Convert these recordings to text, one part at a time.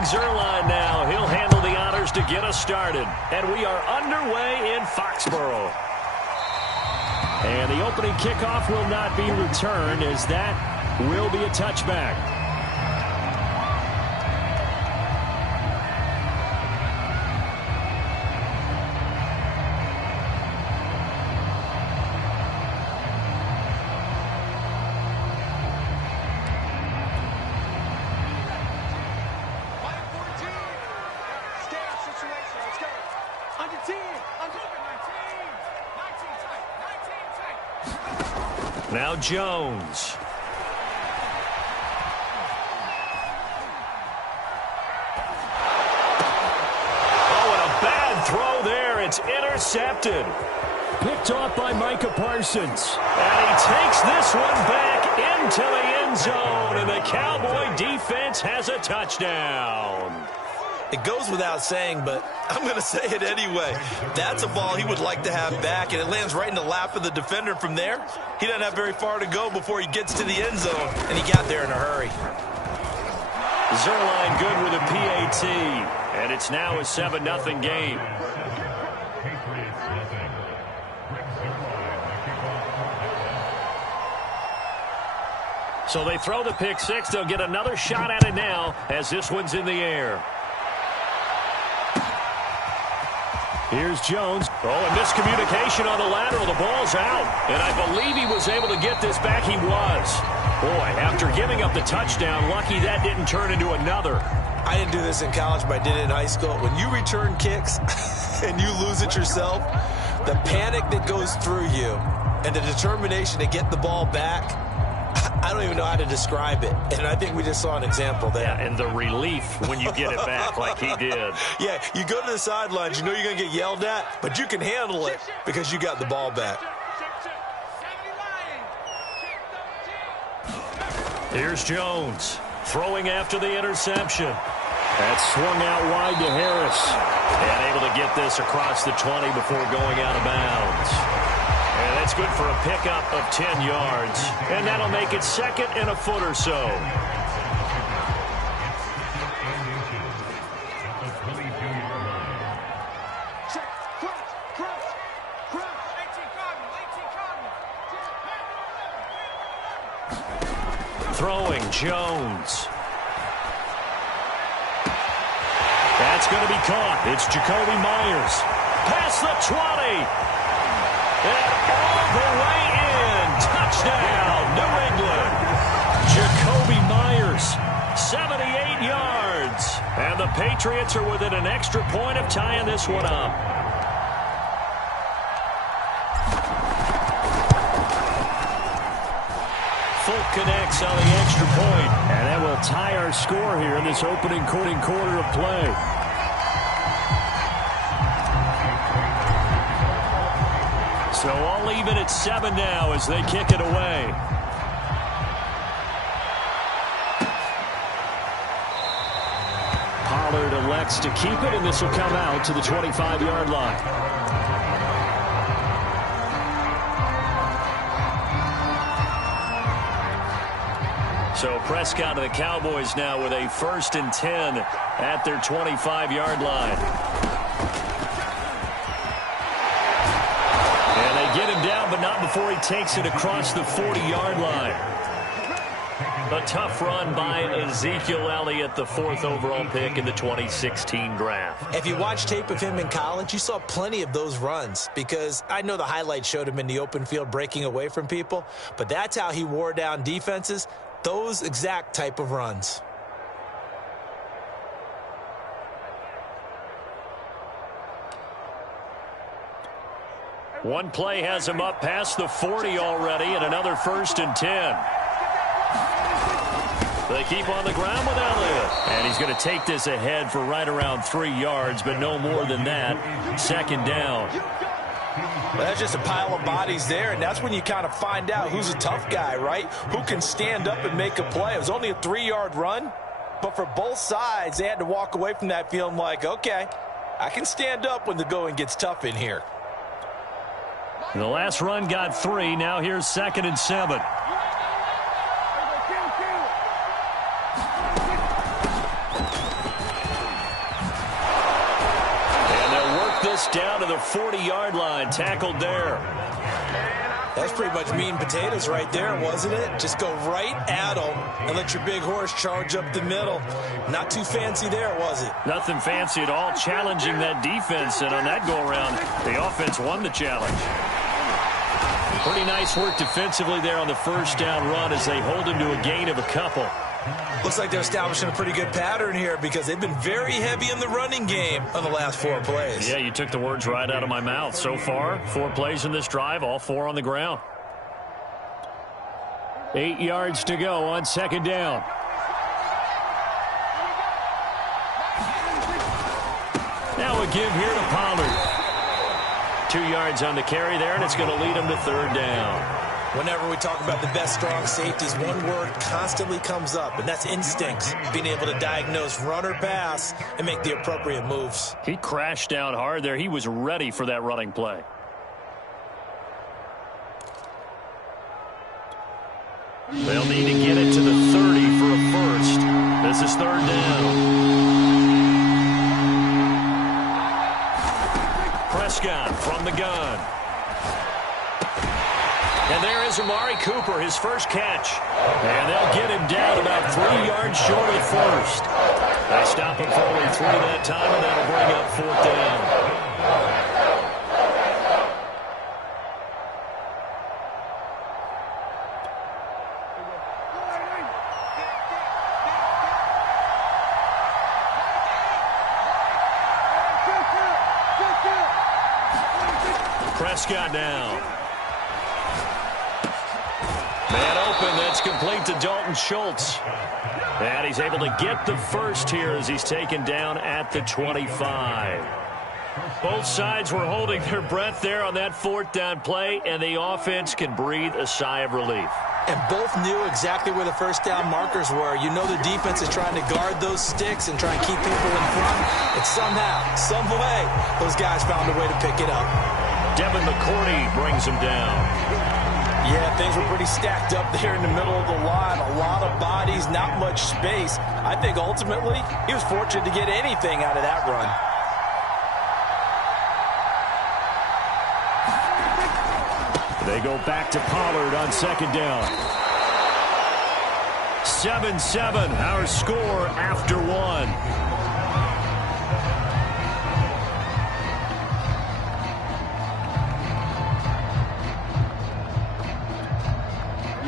Greg Zuerlein now. He'll handle the honors to get us started. And we are underway in Foxborough. And the opening kickoff will not be returned, as that will be a touchback. Now Jones. Oh, and a bad throw there. It's intercepted. Picked off by Micah Parsons. And he takes this one back into the end zone. And the Cowboy defense has a touchdown. It goes without saying, but I'm going to say it anyway. That's a ball he would like to have back, and it lands right in the lap of the defender from there. He doesn't have very far to go before he gets to the end zone, and he got there in a hurry. Zuerlein good with a PAT, and it's now a 7-0 game. So they throw the pick six. They'll get another shot at it now as this one's in the air. Here's Jones. Oh, and miscommunication on the lateral. The ball's out. And I believe he was able to get this back. He was. Boy, after giving up the touchdown, lucky that didn't turn into another. I didn't do this in college, but I did it in high school. When you return kicks and you lose it yourself, the panic that goes through you and the determination to get the ball back, I don't even know how to describe it. And I think we just saw an example there. Yeah, and the relief when you get it back like he did. Yeah, you go to the sidelines, you know you're going to get yelled at, but you can handle it because you got the ball back. Here's Jones throwing after the interception. That's swung out wide to Harris. And able to get this across the 20 before going out of bounds. And that's good for a pickup of 10 yards. And that'll make it second and a foot or so. Throwing Jones. That's going to be caught. It's Jacoby Myers. Past the 20. And all the way in. Touchdown, New England. Jacoby Myers, 78 yards. And the Patriots are within an extra point of tying this one up. Folk connects on the extra point. And that will tie our score here in this opening quarter of play. So all even at 7 now as they kick it away. Pollard elects to keep it, and this will come out to the 25-yard line. So Prescott and the Cowboys now with a 1st and 10 at their 25-yard line. Get him down, but not before he takes it across the 40-yard line. A tough run by Ezekiel Elliott, the 4th overall pick in the 2016 draft. If you watch tape of him in college, you saw plenty of those runs, because I know the highlights showed him in the open field breaking away from people, but that's how he wore down defenses, those exact type of runs. One play has him up past the 40 already, and another 1st and 10. They keep on the ground with Elliott. And he's going to take this ahead for right around 3 yards, but no more than that. 2nd down. Well, that's just a pile of bodies there, and that's when you kind of find out who's a tough guy, right? Who can stand up and make a play. It was only a 3-yard run, but for both sides, they had to walk away from that feeling like, okay, I can stand up when the going gets tough in here. The last run got 3. Now here's 2nd and 7. this down to the 40-yard line. Tackled there. That's pretty much meat and potatoes right there, wasn't it? Just go right at them and let your big horse charge up the middle. Not too fancy there, was it? Nothing fancy at all, challenging that defense. And on that go-around, the offense won the challenge. Pretty nice work defensively there on the first down run as they hold him to a gain of a couple. Looks like they're establishing a pretty good pattern here because they've been very heavy in the running game on the last 4 plays. Yeah, you took the words right out of my mouth. So far, 4 plays in this drive, all 4 on the ground. 8 yards to go on second down. Now a give here to Pollard. 2 yards on the carry there, and it's going to lead him to third down. Whenever we talk about the best strong safeties, one word constantly comes up, and that's instincts. Being able to diagnose run or pass and make the appropriate moves. He crashed down hard there. He was ready for that running play. They'll need to get it to the 30 for a first. This is third down. Prescott from the gun. And there is Amari Cooper, his first catch. And they'll get him down about 3 yards short of first. They stop him for only 3 that time, and that'll bring up fourth down. Prescott now. Man open, that's complete to Dalton Schultz. And he's able to get the first here as he's taken down at the 25. Both sides were holding their breath there on that fourth down play, and the offense can breathe a sigh of relief. And both knew exactly where the first down markers were. You know the defense is trying to guard those sticks and try and keep people in front. And somehow, some way, those guys found a way to pick it up. Devin McCourty brings him down. Yeah, things were pretty stacked up there in the middle of the line. A lot of bodies, not much space. I think ultimately he was fortunate to get anything out of that run. They go back to Pollard on second down. 7-7, our score after 1.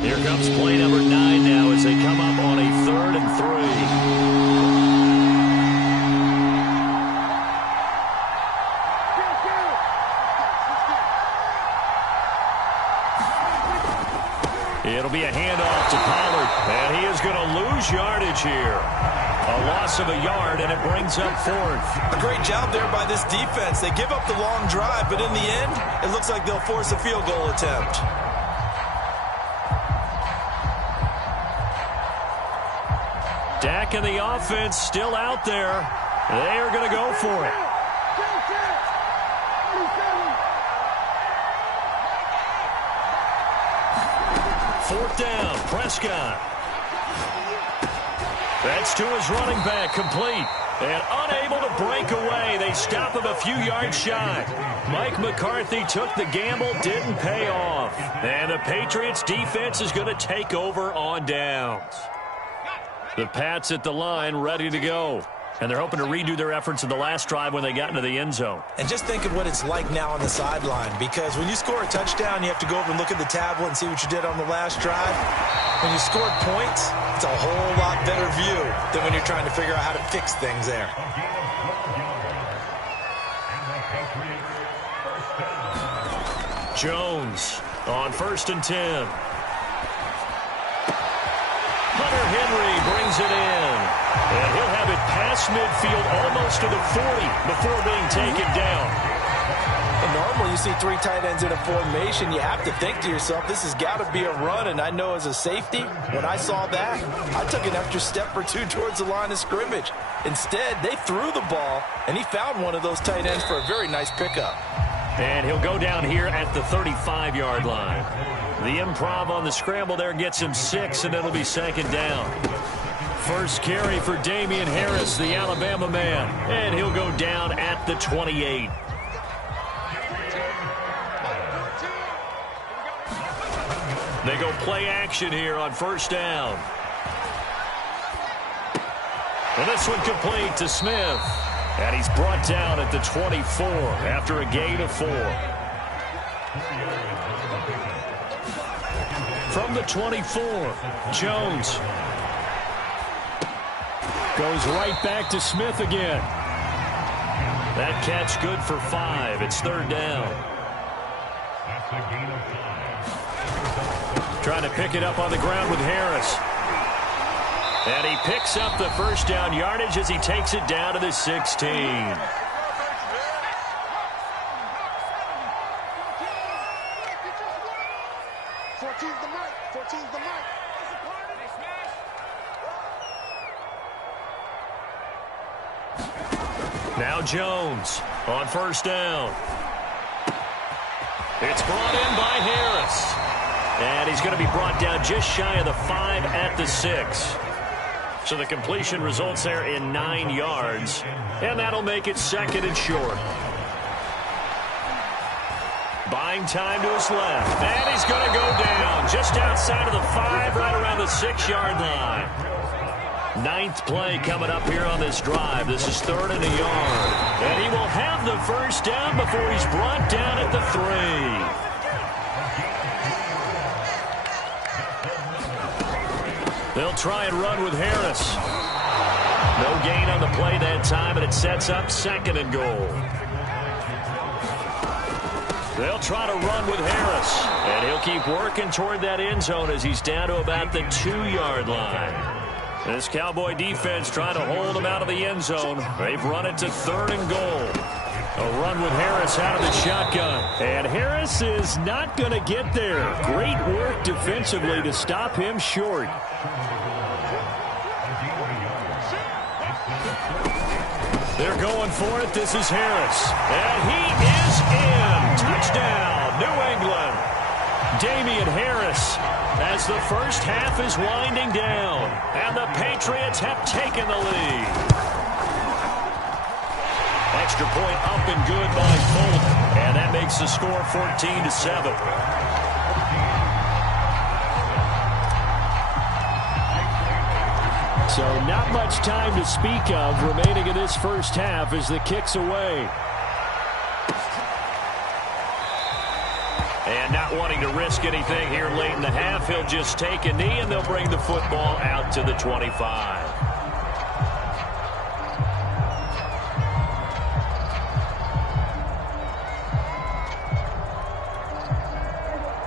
Here comes play number 9 now as they come up on a 3rd and 3. It'll be a handoff to Pollard, and he is going to lose yardage here. A loss of a yard, and it brings up 4th. A great job there by this defense. They give up the long drive, but in the end, it looks like they'll force a field goal attempt. Dak and the offense still out there. They are going to go for it. Fourth down, Prescott. That's to his running back, complete. And unable to break away. They stop him a few yards shy. Mike McCarthy took the gamble, didn't pay off. And the Patriots defense is going to take over on downs. The Pats at the line, ready to go. And they're hoping to redo their efforts in the last drive when they got into the end zone. And just think of what it's like now on the sideline, because when you score a touchdown, you have to go over and look at the tablet and see what you did on the last drive. When you scored points, it's a whole lot better view than when you're trying to figure out how to fix things there. Jones on 1st and 10. Hunter Henry brings it in. And he'll have it past midfield almost to the 40 before being taken down. And normally you see 3 tight ends in a formation. You have to think to yourself, this has got to be a run. And I know as a safety, when I saw that, I took an extra step or 2 towards the line of scrimmage. Instead, they threw the ball, and he found one of those tight ends for a very nice pickup. And he'll go down here at the 35-yard line. The improv on the scramble there gets him 6, and it'll be 2nd down. First carry for Damian Harris, the Alabama man. And he'll go down at the 28. They go play action here on first down. And this one complete to Smith. And he's brought down at the 24 after a gain of 4. From the 24, Jones goes right back to Smith again. That catch good for 5. It's third down. Trying to pick it up on the ground with Harris. And he picks up the first down yardage as he takes it down to the 16. Now Jones on first down. It's brought in by Harris. And he's going to be brought down just shy of the 5 at the 6. So the completion results there in 9 yards. And that'll make it second and short. Buying time to his left. And he's going to go down just outside of the 5, right around the 6-yard line. 9th play coming up here on this drive. This is 3rd and a yard. And he will have the first down before he's brought down at the 3. They'll try and run with Harris. No gain on the play that time, and it sets up 2nd and goal. They'll try to run with Harris, and he'll keep working toward that end zone as he's down to about the 2-yard line. This Cowboy defense trying to hold him out of the end zone. They've run it to 3rd and goal. A run with Harris out of the shotgun. And Harris is not going to get there. Great work defensively to stop him short. They're going for it. This is Harris. And he is in. Touchdown, New England. Damian Harris as the first half is winding down. And the Patriots have taken the lead. Extra point up and good by Fulton. And that makes the score 14-7. So not much time to speak of remaining in this first half as the kick's away. And not wanting to risk anything here late in the half, he'll just take a knee and they'll bring the football out to the 25.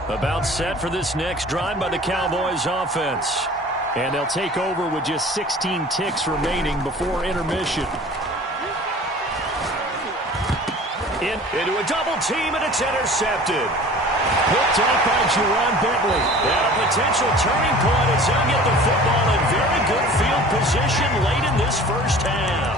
About set for this next drive by the Cowboys offense. And they'll take over with just 16 ticks remaining before intermission. Into a double team, and it's intercepted. Picked up by Jerron Bentley. And a potential turning point as he'll get the football in very good field position late in this first half.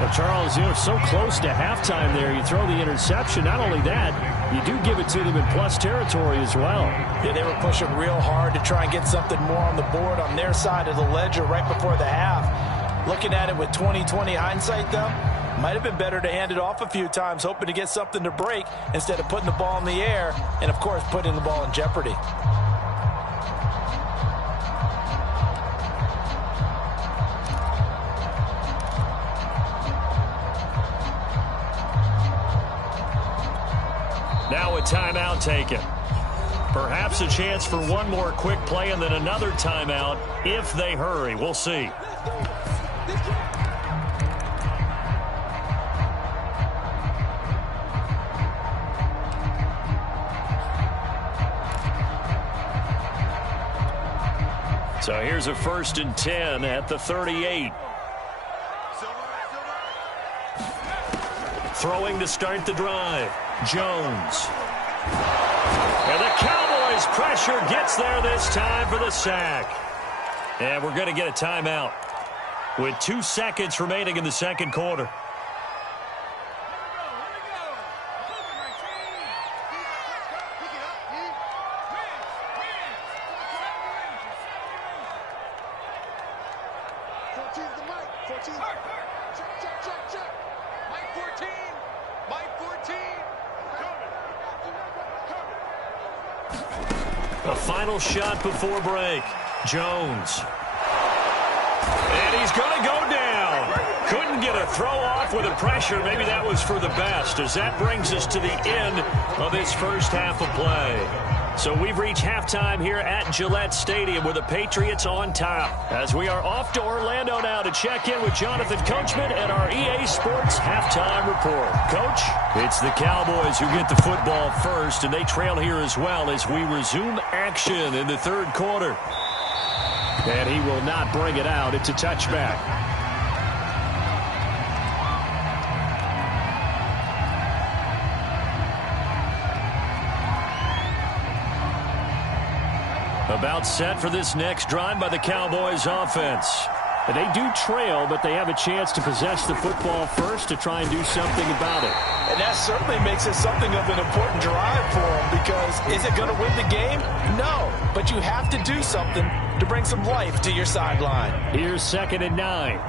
Well, Charles, so close to halftime there. You throw the interception. Not only that, you do give it to them in plus territory as well. Yeah, they were pushing real hard to try and get something more on the board on their side of the ledger right before the half. Looking at it with 20/20 hindsight, though, might have been better to hand it off a few times, hoping to get something to break instead of putting the ball in the air and, of course, putting the ball in jeopardy. Now a timeout taken. Perhaps a chance for one more quick play and then another timeout if they hurry. We'll see. So here's a 1st and 10 at the 38. Throwing to start the drive. Jones. And the Cowboys pressure gets there this time for the sack. And we're going to get a timeout with 2 seconds remaining in the second quarter. A final shot before break. Jones. And he's going to go down. Couldn't get a throw off with the pressure. Maybe that was for the best, as that brings us to the end of this first half of play. So we've reached halftime here at Gillette Stadium with the Patriots on top. As we are off to Orlando now to check in with Jonathan Coachman and our EA Sports halftime report. Coach, it's the Cowboys who get the football first, and they trail here as well as we resume action in the third quarter. And he will not bring it out. It's a touchback. About set for this next drive by the Cowboys offense. And they do trail, but they have a chance to possess the football first to try and do something about it. And that certainly makes it something of an important drive for them, because is it going to win the game? No, but you have to do something to bring some life to your sideline. Here's 2nd and 9.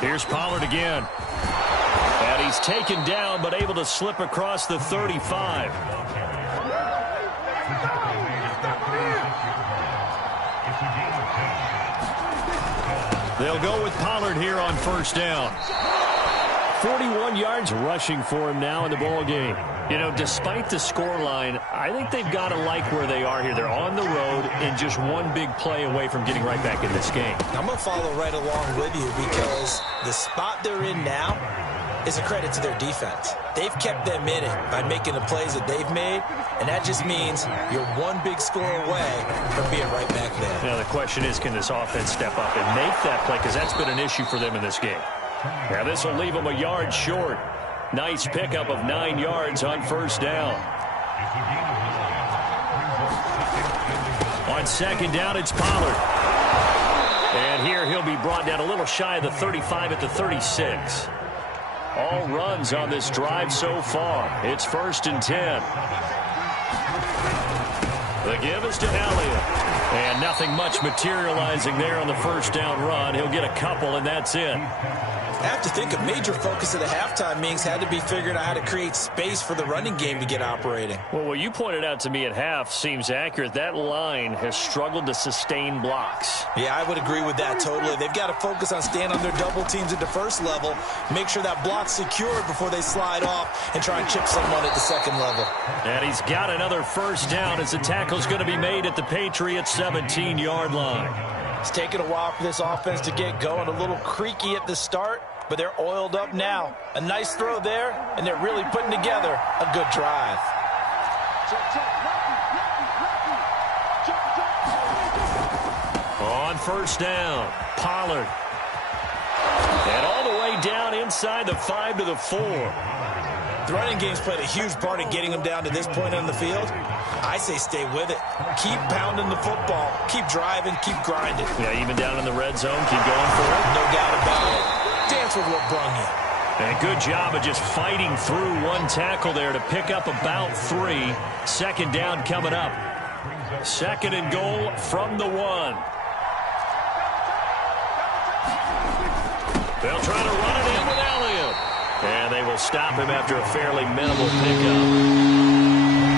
Here's Pollard again. And he's taken down, but able to slip across the 35. They'll go with Pollard here on first down. 41 yards rushing for him now in the ball game. You know, despite the scoreline, I think they've got to like where they are here. They're on the road and just one big play away from getting right back in this game. I'm going to follow right along with you, because the spot they're in now is a credit to their defense. They've kept them in it by making the plays that they've made, and that just means you're one big score away from being right back there. Now the question is, can this offense step up and make that play, because that's been an issue for them in this game. Now this will leave them a yard short. Nice pickup of 9 yards on first down. On second down, it's Pollard. And here he'll be brought down a little shy of the 35 at the 36. All runs on this drive so far. It's 1st and 10. The give is to Elliott. And nothing much materializing there on the first down run. He'll get a couple, and that's it. I have to think a major focus of the halftime meetings had to be figuring out how to create space for the running game to get operating. Well, what you pointed out to me at half seems accurate. That line has struggled to sustain blocks. Yeah, I would agree with that totally. They've got to focus on staying on their double teams at the first level, make sure that block's secured before they slide off and try and chip someone at the second level. And he's got another first down as the tackle's going to be made at the Patriots' 17-yard line. It's taken a while for this offense to get going. A little creaky at the start, but they're oiled up now. A nice throw there, and they're really putting together a good drive. On first down, Pollard. And all the way down inside the 5 to the 4. The running game's played a huge part in getting them down to this point on the field. I say stay with it. Keep pounding the football. Keep driving. Keep grinding. Yeah, even down in the red zone, keep going for it. No doubt about it. Dance with what brung you. And a good job of just fighting through one tackle there to pick up about 3. 2nd down coming up. 2nd and goal from the 1. They'll try to run it in with Elliott. And they will stop him after a fairly minimal pickup.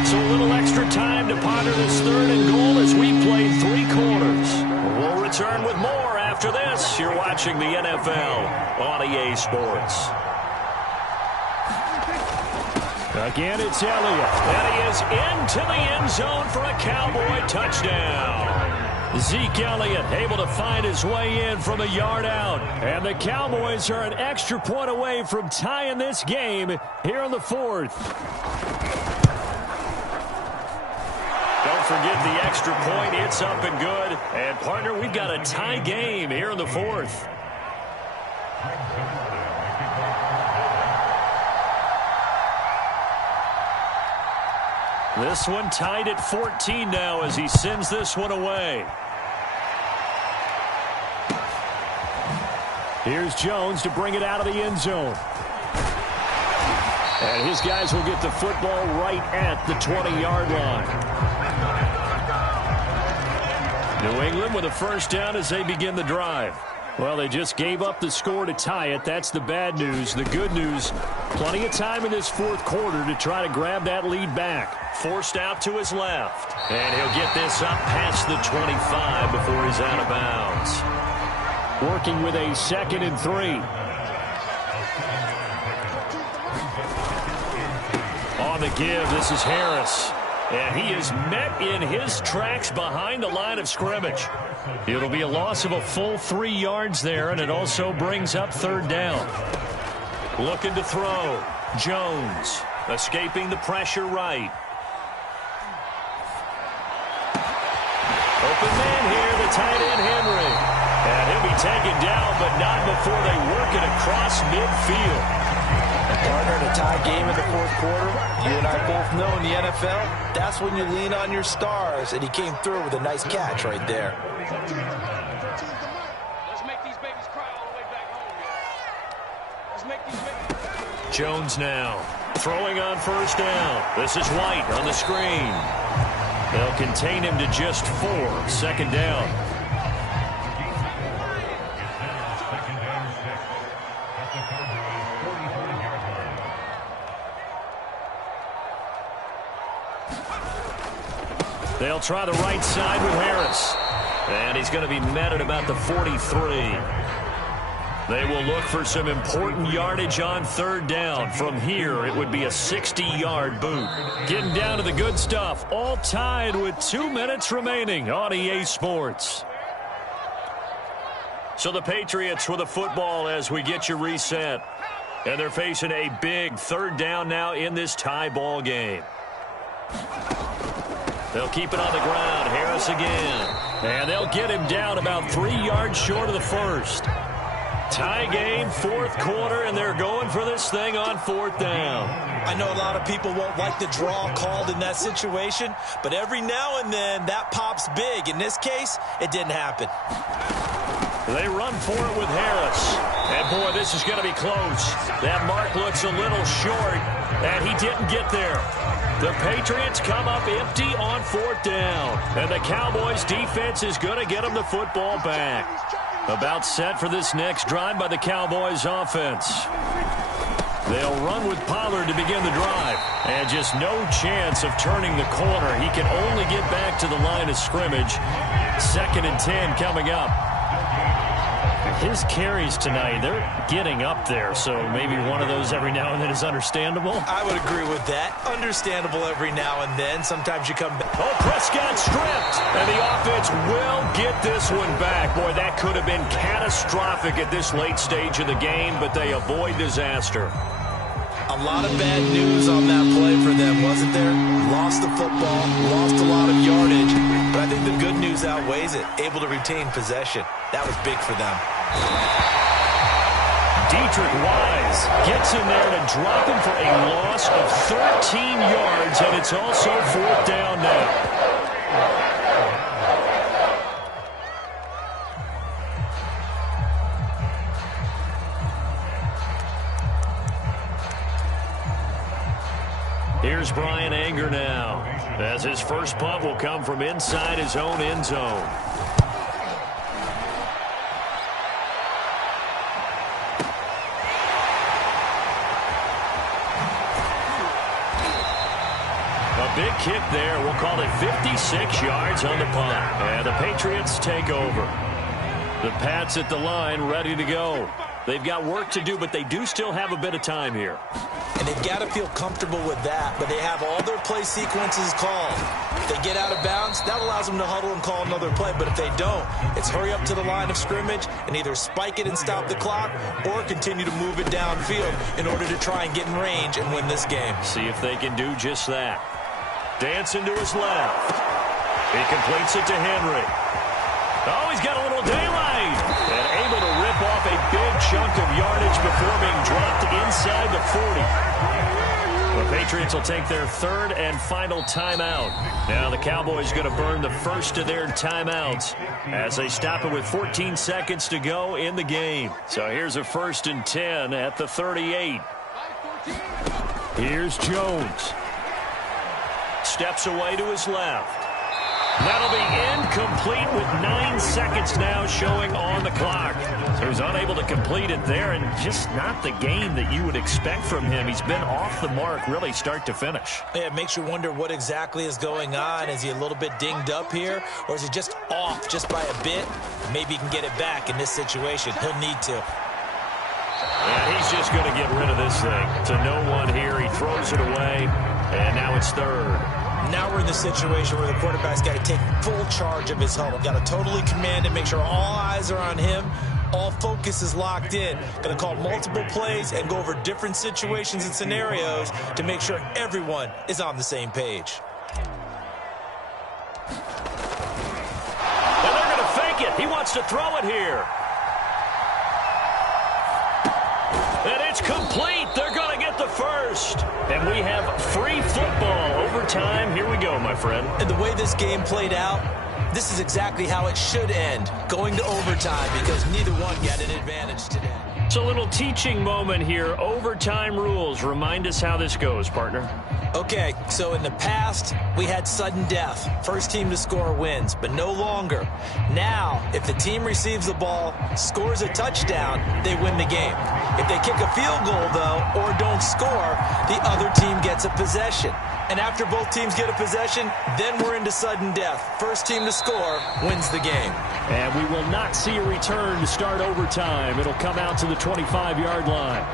So a little extra time to ponder this 3rd and goal as we play 3 quarters. We'll return with more after this. You're watching the NFL on EA Sports. Again, it's Elliott. And he is into the end zone for a Cowboy touchdown. Zeke Elliott able to find his way in from a yard out. And the Cowboys are an extra point away from tying this game here in the 4th. Don't forget the extra point. It's up and good. And, partner, we've got a tie game here in the 4th. This one tied at 14 now as he sends this one away. Here's Jones to bring it out of the end zone. And his guys will get the football right at the 20-yard line. New England with a first down as they begin the drive. Well, they just gave up the score to tie it. That's the bad news. The good news, plenty of time in this fourth quarter to try to grab that lead back. Forced out to his left. And he'll get this up past the 25 before he's out of bounds. Working with a 2nd and 3. On the give, this is Harris. And he is met in his tracks behind the line of scrimmage. It'll be a loss of a full 3 yards there, and it also brings up 3rd down. Looking to throw. Jones escaping the pressure right. Open man here, the tight end Henry. And he'll be taken down, but not before they work it across midfield. A partner in a tie game in the fourth quarter. You and I both know in the NFL, that's when you lean on your stars, and he came through with a nice catch right there. Let's make these babies cry all the way back home, y'all. Let's make these babies. Jones now throwing on 1st down. This is White on the screen. They'll contain him to just 4. 2nd down. They'll try the right side with Harris. And he's going to be met at about the 43. They will look for some important yardage on 3rd down. From here, it would be a 60-yard boot. Getting down to the good stuff. All tied with 2 minutes remaining on EA Sports. So the Patriots with the football as we get you reset. And they're facing a big 3rd down now in this tie ball game. They'll keep it on the ground. Harris again. And they'll get him down about 3 yards short of the 1st. Tie game, 4th quarter, and they're going for this thing on 4th down. I know a lot of people won't like the draw called in that situation, but every now and then that pops big. In this case, it didn't happen. They run for it with Harris. And, boy, this is going to be close. That mark looks a little short, and he didn't get there. The Patriots come up empty on 4th down. And the Cowboys' defense is going to get them the football back. About set for this next drive by the Cowboys' offense. They'll run with Pollard to begin the drive. And just no chance of turning the corner. He can only get back to the line of scrimmage. 2nd and 10 coming up. His carries tonight, they're getting up there, so maybe one of those every now and then is understandable. I would agree with that. Understandable every now and then. Sometimes you come back. Oh, Prescott stripped, and the offense will get this one back. Boy, that could have been catastrophic at this late stage of the game, but they avoid disaster. A lot of bad news on that play for them, wasn't there? Lost the football, lost a lot of yardage, but I think the good news outweighs it. Able to retain possession. That was big for them. Dietrich Wise gets in there to drop him for a loss of 13 yards, and it's also 4th down now. Here's Brian Anger now, as his first punt will come from inside his own end zone. Big kick there. We'll call it 56 yards on the punt. And the Patriots take over. The Pats at the line ready to go. They've got work to do, but they do still have a bit of time here. And they've got to feel comfortable with that, but they have all their play sequences called. If they get out of bounds, that allows them to huddle and call another play. But if they don't, it's hurry up to the line of scrimmage and either spike it and stop the clock or continue to move it downfield in order to try and get in range and win this game. See if they can do just that. Dancing to his left. He completes it to Henry. Oh, he's got a little daylight. And able to rip off a big chunk of yardage before being dropped inside the 40. The Patriots will take their 3rd and final timeout. Now the Cowboys going to burn the first of their timeouts as they stop it with 14 seconds to go in the game. So here's a 1st and 10 at the 38. Here's Jones. Steps away to his left. That'll be incomplete with 9 seconds now showing on the clock. So he's unable to complete it there, and just not the game that you would expect from him. He's been off the mark really start to finish. Yeah, it makes you wonder what exactly is going on. Is he a little bit dinged up here, or is he just off just by a bit? Maybe he can get it back in this situation. He'll need to. And he's just going to get rid of this thing. To no one here. He throws it away, and now it's third. Now we're in the situation where the quarterback's got to take full charge of his huddle. Got to totally command it, make sure all eyes are on him. All focus is locked in. Going to call multiple plays and go over different situations and scenarios to make sure everyone is on the same page. And they're going to fake it. He wants to throw it here. And it's complete. They're going to get the first. And we have free football. Overtime. Here we go, my friend. And the way this game played out, this is exactly how it should end. Going to overtime because neither one got an advantage today. It's a little teaching moment here. Overtime rules. Remind us how this goes, partner. Okay, so in the past, we had sudden death. First team to score wins, but no longer. Now, if the team receives the ball, scores a touchdown, they win the game. If they kick a field goal, though, or don't score, the other team gets a possession. And after both teams get a possession, then we're into sudden death. First team to score wins the game. And we will not see a return to start overtime. It'll come out to the 25-yard line.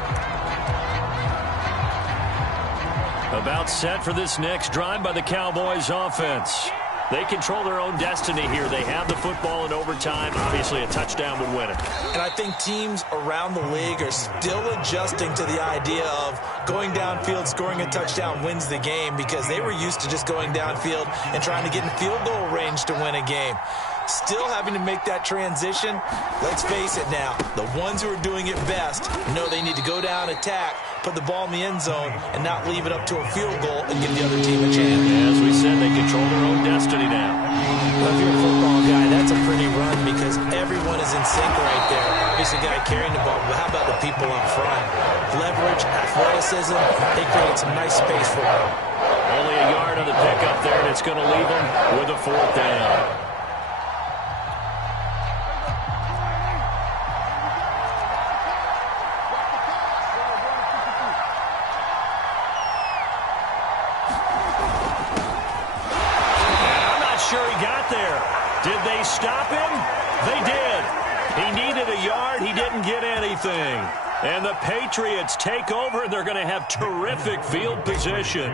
About set for this next drive by the Cowboys offense. They control their own destiny here. They have the football in overtime. Obviously, a touchdown would win it. And I think teams around the league are still adjusting to the idea of going downfield, scoring a touchdown wins the game, because they were used to just going downfield and trying to get in field goal range to win a game. Still having to make that transition. Let's face it now, the ones who are doing it best know they need to go down, attack, put the ball in the end zone, and not leave it up to a field goal and give the other team a chance. As we said, they control their own destiny now. Well, if you're a football guy, that's a pretty run because everyone is in sync right there. Obviously, the guy carrying the ball, but how about the people up front? Leverage, athleticism, they created some nice space for him. Only a yard on the pickup there, and it's going to leave them with a fourth down. Did they stop him? They did. He needed a yard. He didn't get anything. And the Patriots take over, and they're going to have terrific field position.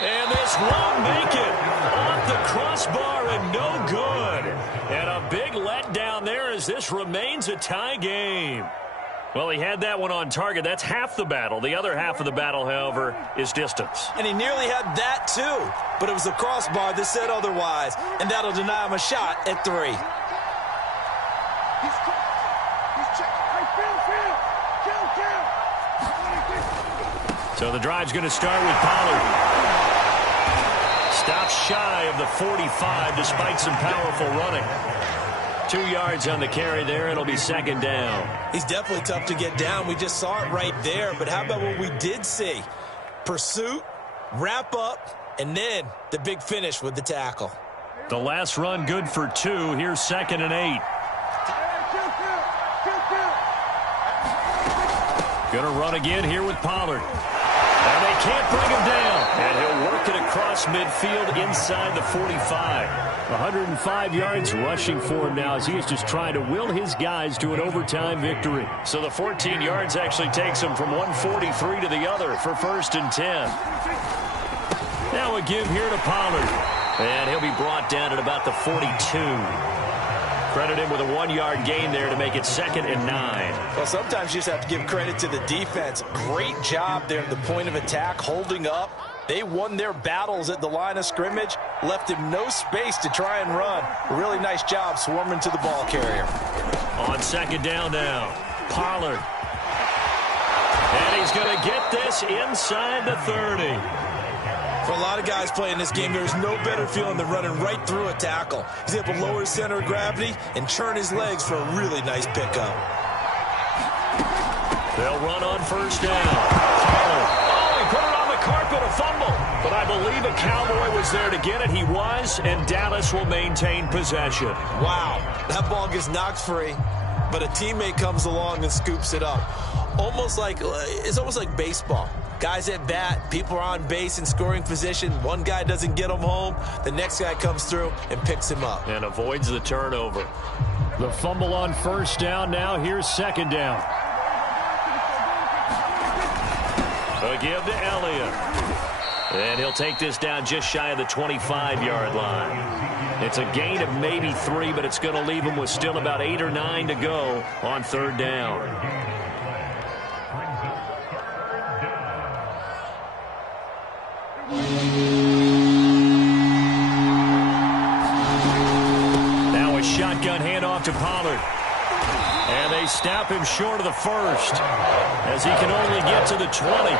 And this won't make it. Off the crossbar and no good. And a big letdown there as this remains a tie game. Well, he had that one on target. That's half the battle. The other half of the battle, however, is distance. And he nearly had that, too. But it was the crossbar that said otherwise. And that'll deny him a shot at 3. So the drive's going to start with Pollard. Stops shy of the 45 despite some powerful running. 2 yards on the carry there. It'll be second down. He's definitely tough to get down. We just saw it right there. But how about what we did see? Pursuit, wrap up, and then the big finish with the tackle. The last run good for 2. Here's 2nd and 8. Gonna run again here with Pollard. And they can't bring him down. And he'll work it across midfield inside the 45. 105 yards rushing for him now as he is just trying to will his guys to an overtime victory. So the 14 yards actually takes him from 143 to the other for 1st and 10. Now a give here to Pollard. And he'll be brought down at about the 42. Credit him with a 1-yard gain there to make it 2nd and 9. Well, sometimes you just have to give credit to the defense. Great job there at the point of attack, holding up. They won their battles at the line of scrimmage, left him no space to try and run. A really nice job swarming to the ball carrier. On 2nd down now, Pollard. And he's going to get this inside the 30. For a lot of guys playing this game, there's no better feeling than running right through a tackle. He's able to lower his center of gravity and churn his legs for a really nice pickup. They'll run on first down. Oh, he put it on the carpet, a fumble. But I believe a Cowboy was there to get it. He was, and Dallas will maintain possession. Wow, that ball gets knocked free, but a teammate comes along and scoops it up. It's almost like baseball. Guys at bat, people are on base in scoring position. One guy doesn't get him home. The next guy comes through and picks him up. And avoids the turnover. The fumble on first down now. Here's second down. A give to Elliott. And he'll take this down just shy of the 25-yard line. It's a gain of maybe 3, but it's going to leave him with still about 8 or 9 to go on third down. Now a shotgun handoff to Pollard. And they snap him short of the first as he can only get to the 20.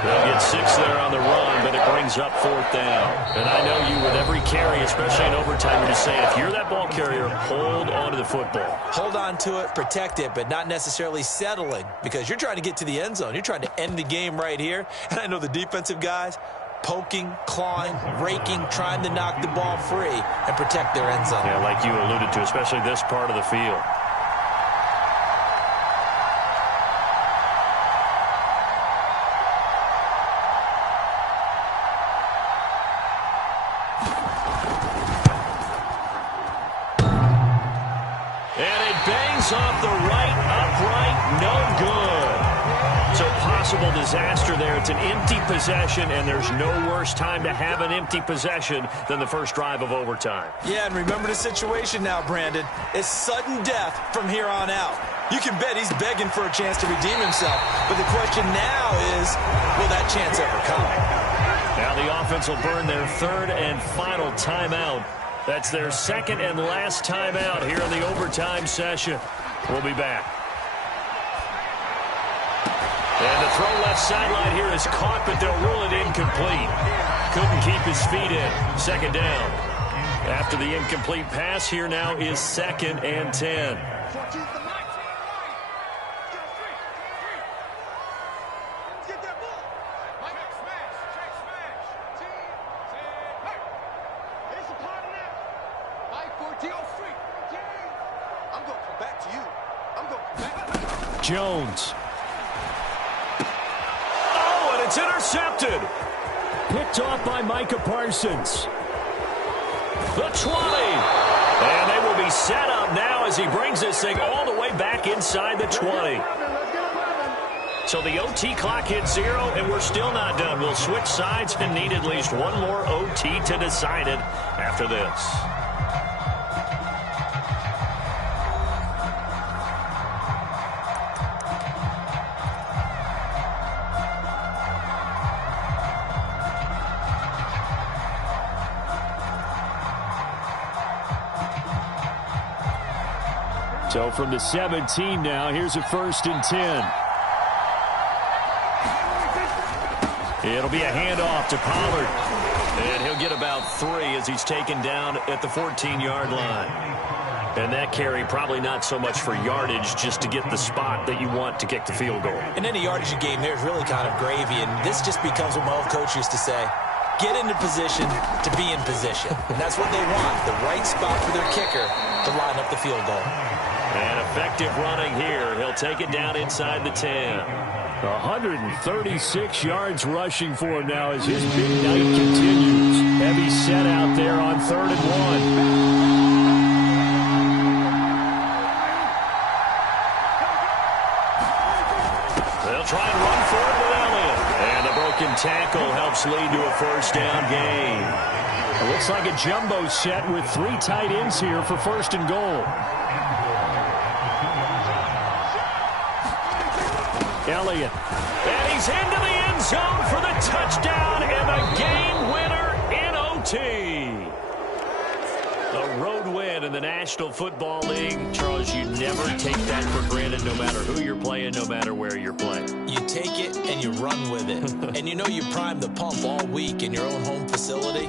They'll get 6 there on the run, but it brings up fourth down. And I know you with every carry, especially in overtime, you're just saying if you're that ball carrier, hold on to the football. Hold on to it, protect it, but not necessarily settling because you're trying to get to the end zone. You're trying to end the game right here. And I know the defensive guys poking, clawing, raking, trying to knock the ball free and protect their end zone. Yeah, like you alluded to, especially this part of the field. Off the right upright, no good. So possible disaster there. It's an empty possession, and there's no worse time to have an empty possession than the first drive of overtime. Yeah, and remember the situation now, Brandon. It's sudden death from here on out. You can bet he's begging for a chance to redeem himself. But the question now is, will that chance ever come? Now the offense will burn their third and final timeout. That's their second and last timeout here in the overtime session. We'll be back. And the throw left sideline here is caught, but they'll rule it incomplete. Couldn't keep his feet in. Second down. After the incomplete pass, here now is 2nd and 10. Jones. Oh, and it's intercepted. Picked off by Micah Parsons. The 20. And they will be set up now as he brings this thing all the way back inside the 20. So the OT clock hits 0, and we're still not done. We'll switch sides and need at least one more OT to decide it after this. So from the 17 now, here's a 1st and 10. It'll be a handoff to Pollard. And he'll get about 3 as he's taken down at the 14-yard line. And that carry probably not so much for yardage, just to get the spot that you want to kick the field goal. And any yardage game there is really kind of gravy. And this just becomes what my old coach used to say. Get into position to be in position. And that's what they want, the right spot for their kicker to line up the field goal. And effective running here. He'll take it down inside the 10. 136 yards rushing for him now as his big night continues. Heavy set out there on 3rd and 1. They'll try and run for it with Elliott. And the broken tackle helps lead to a 1st down gain. It looks like a jumbo set with 3 tight ends here for 1st and goal. Elliott. And he's into the end zone for the touchdown and the game winner in OT. A road win in the National Football League. Charles, you never take that for granted no matter who you're playing, no matter where you're playing. You take it and you run with it. And you know you prime the pump all week in your own home facility.